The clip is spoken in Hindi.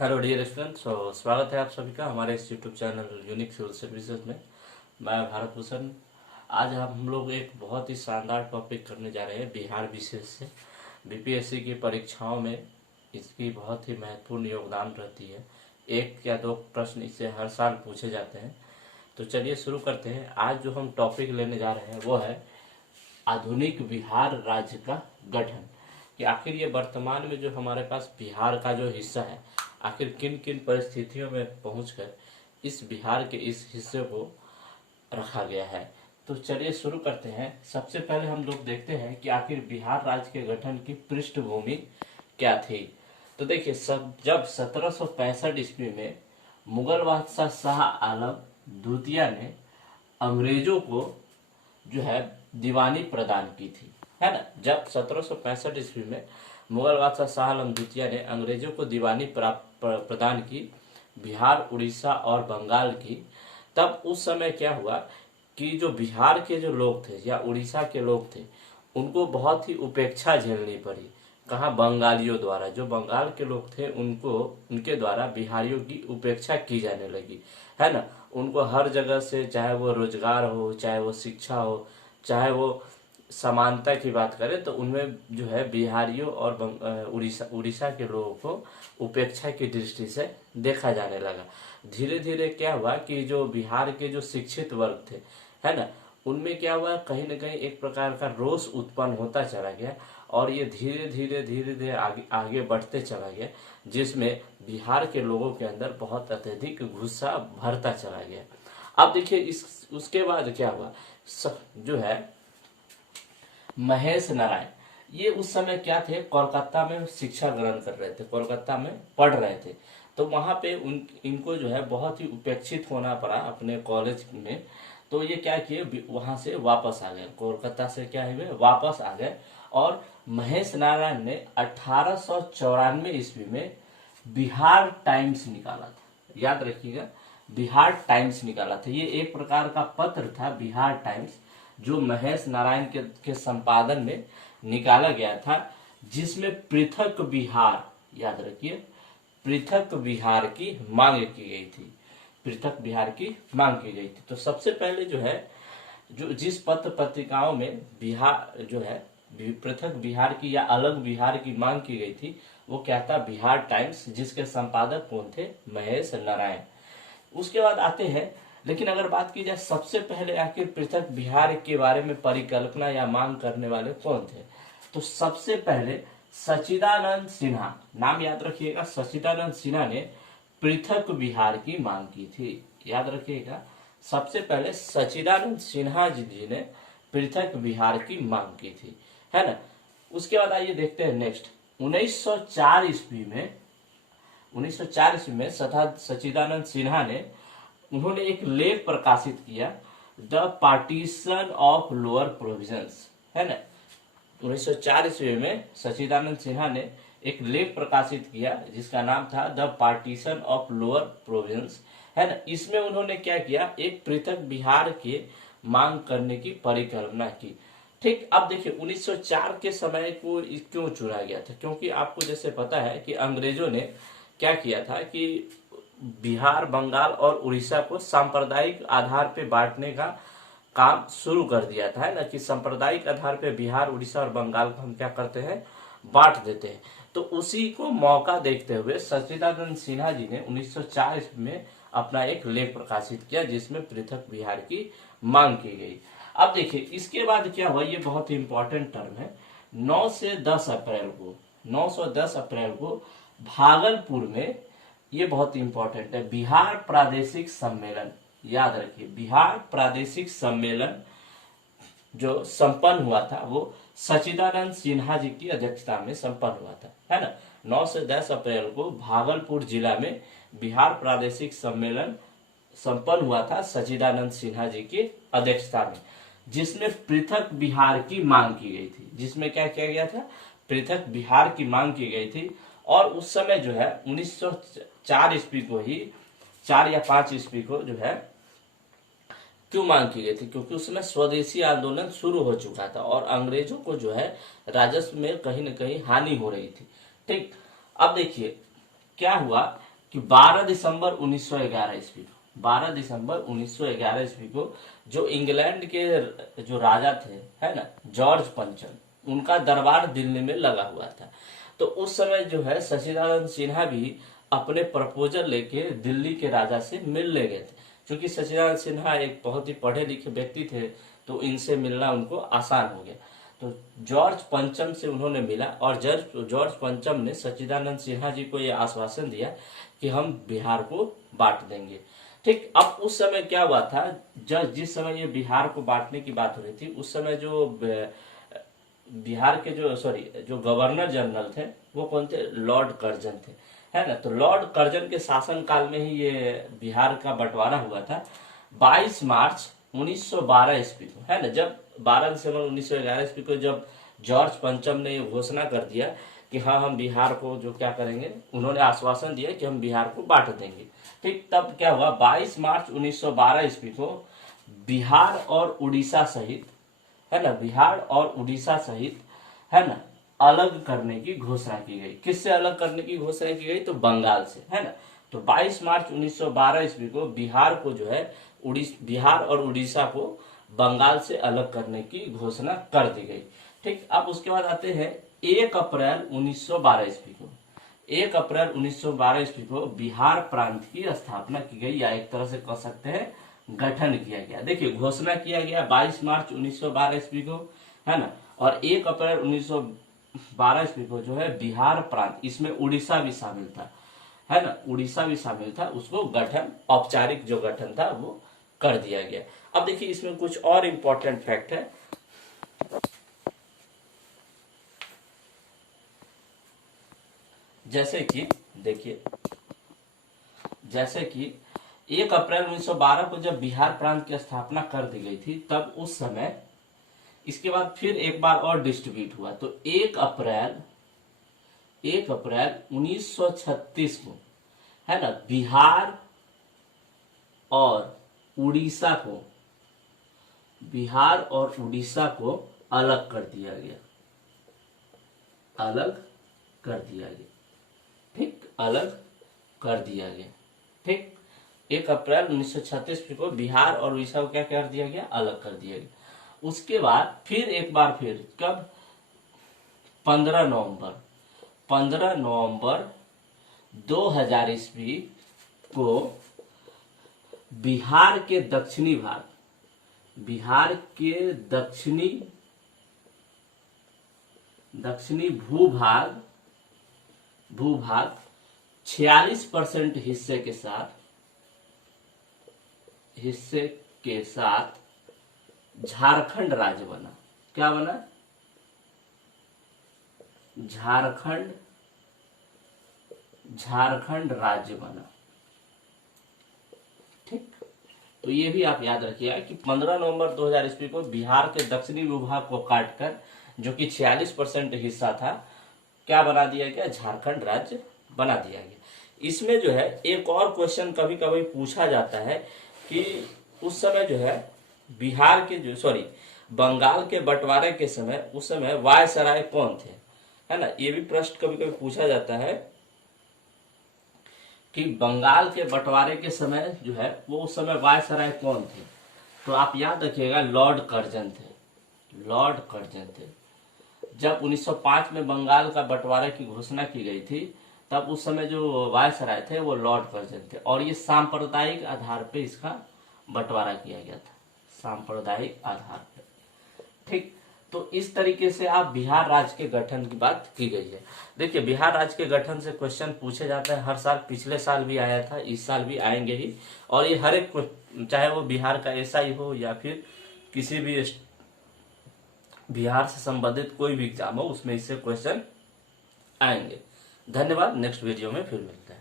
Hello dear student. स्वागत है आप सभी का हमारे इस YouTube channel unique civil services में। मैं भारत भूषण। आज हम लोग एक बहुत ही शानदार टॉपिक करने जा रहे हैं बिहार विशेष से। बीपीएससी की परीक्षाओं में इसकी बहुत ही महत्वपूर्ण योगदान रहती है। एक या दो प्रश्न इससे हर साल पूछे जाते हैं। तो चलिए शुरू करते हैं। आज जो हम टॉपिक लेने जा रहे हैं वो है आधुनिक बिहार राज्य का गठन। कि आखिर ये वर्तमान में जो हमारे पास बिहार का जो हिस्सा है, आखिर किन किन परिस्थितियों में पहुंचकर इस बिहार के इस हिस्से को रखा गया है। तो चलिए शुरू करते हैं। सबसे पहले हम लोग देखते हैं कि आखिर बिहार राज्य के गठन की पृष्ठभूमि क्या थी। तो देखिए, जब 1765 ईस्वी में मुगल बादशाह शाह आलम द्वितीय ने अंग्रेजों को जो है दीवानी प्रदान की थी, है ना। जब 1765 ईस्वी में मुगल बादशाह शाह आलम द्वितीय ने अंग्रेजों को दीवानी प्रदान की बिहार, उड़ीसा और बंगाल की, तब उस समय क्या हुआ कि जो बिहार के जो लोग थे या उड़ीसा के लोग थे उनको बहुत ही उपेक्षा झेलनी पड़ी। कहाँ? बंगालियों द्वारा। जो बंगाल के लोग थे उनके द्वारा बिहारियों की उपेक्षा की जाने लगी, है ना। उनको हर जगह से, चाहे वो रोजगार हो, चाहे वो शिक्षा हो, चाहे वो समानता की बात करें, तो उनमें जो है बिहारियों और उड़ीसा के लोगों को उपेक्षा की दृष्टि से देखा जाने लगा। धीरे धीरे क्या हुआ कि जो बिहार के जो शिक्षित वर्ग थे, है ना, उनमें क्या हुआ, कहीं ना कहीं एक प्रकार का रोष उत्पन्न होता चला गया और ये धीरे धीरे आगे बढ़ते चला गया, जिसमें बिहार के लोगों के अंदर बहुत अत्यधिक गुस्सा भरता चला गया। अब देखिए, इस उसके बाद क्या हुआ, जो है महेश नारायण, ये उस समय क्या थे, कोलकाता में शिक्षा ग्रहण कर रहे थे, कोलकाता में पढ़ रहे थे। तो वहां पे इनको जो है बहुत ही उपेक्षित होना पड़ा अपने कॉलेज में। तो ये क्या किए, वहां से वापस आ गए, कोलकाता से क्या हुए, वापस आ गए। और महेश नारायण ने 1894 ईस्वी में बिहार टाइम्स निकाला था। याद रखिएगा, बिहार टाइम्स निकाला था। ये एक प्रकार का पत्र था, बिहार टाइम्स, जो महेश नारायण के संपादन में निकाला गया था, जिसमें पृथक बिहार, याद रखिए, पृथक बिहार की मांग की गई थी। पृथक बिहार की मांग की गई थी। तो सबसे पहले जो है, जो जिस पत्र पत्रिकाओं में बिहार जो है पृथक बिहार की या अलग बिहार की मांग की गई थी, वो क्या था, बिहार टाइम्स, जिसके संपादक कौन थे, महेश नारायण। उसके बाद आते हैं, लेकिन अगर बात की जाए सबसे पहले आखिर पृथक बिहार के बारे में परिकल्पना या मांग करने वाले कौन थे, तो सबसे पहले सच्चिदानंद सिन्हा, नाम याद रखिएगा, सच्चिदानंद सिन्हा ने पृथक बिहार की मांग की थी। याद रखिएगा, सबसे पहले सच्चिदानंद सिन्हा जी ने पृथक बिहार की मांग की थी, है ना। उसके बाद आइए देखते हैं नेक्स्ट। 1904 ईस्वी में सच्चिदानंद सिन्हा ने उन्होंने एक लेख प्रकाशित किया, the partition of lower provisions, है ना। 1904 ईस्वी में सच्चिदानंद सिन्हा ने एक लेख प्रकाशित किया जिसका नाम था the partition of lower provisions, है ना। इसमें उन्होंने क्या किया, एक पृथक बिहार के मांग करने की परिकल्पना की। ठीक। अब देखिए, 1904 के समय को क्यों चुना गया था, क्योंकि आपको जैसे पता है कि अंग्रेजों ने क्या किया था कि बिहार, बंगाल और उड़ीसा को सांप्रदायिक आधार पे बांटने का काम शुरू कर दिया था, है ना, कि सांप्रदायिक आधार पे बिहार, उड़ीसा और बंगाल को हम क्या करते हैं, बांट देते हैं। तो उसी को मौका देखते हुए सच्चिदानंद सिन्हा जी ने 1904 ईस्वी में अपना एक लेख प्रकाशित किया जिसमें पृथक बिहार की मांग की गई। अब देखिए, इसके बाद क्या हुआ, ये बहुत ही इंपॉर्टेंट टर्म है। 9 से 10 अप्रैल को भागलपुर में, ये बहुत इंपॉर्टेंट है, बिहार प्रादेशिक सम्मेलन, याद रखिए, बिहार प्रादेशिक सम्मेलन जो संपन्न हुआ था वो सच्चिदानंद सिन्हा जी की अध्यक्षता में संपन्न हुआ था, है ना। 9 से 10 अप्रैल को भागलपुर जिला में बिहार प्रादेशिक सम्मेलन संपन्न हुआ था सच्चिदानंद सिन्हा जी की अध्यक्षता में, जिसमें पृथक बिहार की मांग की गई थी। जिसमें क्या किया गया था, पृथक बिहार की मांग की गई थी। और उस समय जो है 1904 ईस्वी को ही, 4 या 5 ईस्वी को जो है क्यों मांग की गई थी, क्योंकि उस समय स्वदेशी आंदोलन शुरू हो चुका था और अंग्रेजों को जो है राजस्व में कहीं न कहीं हानि हो रही थी। ठीक। अब देखिए क्या हुआ कि 12 दिसंबर 1911 ईस्वी को, 12 दिसंबर 1911 ईस्वी को जो इंग्लैंड के जो राजा थे, है ना, जॉर्ज पंचम, उनका दरबार दिल्ली में लगा हुआ था। तो उस समय जो है सच्चिदानंद सिन्हा भी अपने प्रपोजल लेके दिल्ली के राजा से मिलने गए थे। क्योंकि सच्चिदानंद सिन्हा एक बहुत ही पढ़े लिखे व्यक्ति थे, तो इनसे मिलना उनको आसान हो गया। तो जॉर्ज पंचम से उन्होंने मिला और जॉर्ज पंचम ने सच्चिदानंद सिन्हा जी को यह आश्वासन दिया कि हम बिहार को बांट देंगे। ठीक, अब उस समय क्या हुआ था, जिस समय ये बिहार को बांटने की बात हो रही थी, उस समय जो बिहार के जो गवर्नर जनरल थे वो कौन थे, लॉर्ड कर्जन थे, है ना। तो लॉर्ड कर्जन के शासन काल में ही ये बिहार का बंटवारा हुआ था 22 मार्च 1912 ईस्वी को, है ना। जब 12 दिसंबर 1911 ईस्वी को जब जॉर्ज पंचम ने घोषणा कर दिया कि हाँ हम बिहार को जो क्या करेंगे, उन्होंने आश्वासन दिया कि हम बिहार को बांट देंगे। ठीक, तब क्या हुआ, 22 मार्च 1912 ईस्वी को बिहार और उड़ीसा सहित, है ना, बिहार और उड़ीसा सहित, है ना, अलग करने की घोषणा की गई। किससे अलग करने की घोषणा की गई, तो बंगाल से, है ना। तो 22 मार्च 1912 ईस्वी को बिहार को जो है बिहार और उड़ीसा को बंगाल से अलग करने की घोषणा कर दी गई। ठीक, अब उसके बाद आते हैं 1 अप्रैल 1912 ईस्वी को। 1 अप्रैल 1912 ईस्वी को बिहार प्रांत की स्थापना की गई, या एक तरह से कह सकते हैं गठन किया गया। देखिए, घोषणा किया गया 22 मार्च 1912 ईस्वी को, है ना, और 1 अप्रैल 1912 ईस्वी को जो है बिहार प्रांत, इसमें उड़ीसा भी शामिल था, है ना, उड़ीसा भी शामिल था, उसको गठन, औपचारिक जो गठन था वो कर दिया गया। अब देखिए इसमें कुछ और इंपॉर्टेंट फैक्ट है। जैसे कि देखिए, जैसे कि 1 अप्रैल 1912 को जब बिहार प्रांत की स्थापना कर दी गई थी, तब उस समय इसके बाद फिर एक बार और डिस्ट्रीब्यूट हुआ। तो 1 अप्रैल 1936 को, है ना, बिहार और उड़ीसा को, बिहार और उड़ीसा को अलग कर दिया गया, अलग कर दिया गया। ठीक, अलग कर दिया गया। ठीक, 1 अप्रैल 1936 को बिहार और उड़ीसा को क्या कर दिया गया, अलग कर दिया गया। उसके बाद फिर एक बार फिर कब, 15 नवंबर 2000 ईस्वी को बिहार के दक्षिणी भाग, बिहार के दक्षिणी भूभाग 46% हिस्से के साथ झारखंड राज्य बना। क्या बना, झारखंड राज्य बना। ठीक, तो ये भी आप याद रखिएगा कि 15 नवंबर 2000 ईस्वी को बिहार के दक्षिणी विभाग को काटकर, जो कि 46% हिस्सा था, क्या बना दिया गया, झारखंड राज्य बना दिया गया। इसमें जो है एक और क्वेश्चन कभी कभी पूछा जाता है कि उस समय जो है बिहार के बंगाल के बंटवारे के समय, उस समय वायसराय कौन थे, है ना। ये भी प्रश्न कभी कभी पूछा जाता है कि बंगाल के बंटवारे के समय जो है वो उस समय वायसराय कौन थे। तो आप याद रखिएगा, लॉर्ड कर्जन थे, लॉर्ड कर्जन थे। जब 1905 में बंगाल का बंटवारे की घोषणा की गई थी, तब उस समय जो वायसराय थे वो लॉर्ड कर्जन थे, और ये सांप्रदायिक आधार पे इसका बंटवारा किया गया था, सांप्रदायिक आधार पर। ठीक, तो इस तरीके से आप बिहार राज्य के गठन की बात की गई है। देखिए, बिहार राज्य के गठन से क्वेश्चन पूछे जाते हैं हर साल, पिछले साल भी आया था, इस साल भी आएंगे ही, और ये हर एक, चाहे वो बिहार का एसआई हो या फिर किसी भी बिहार से संबंधित कोई भी एग्जाम हो, उसमें इससे क्वेश्चन आएंगे। धन्यवाद, नेक्स्ट वीडियो में फिर मिलते हैं।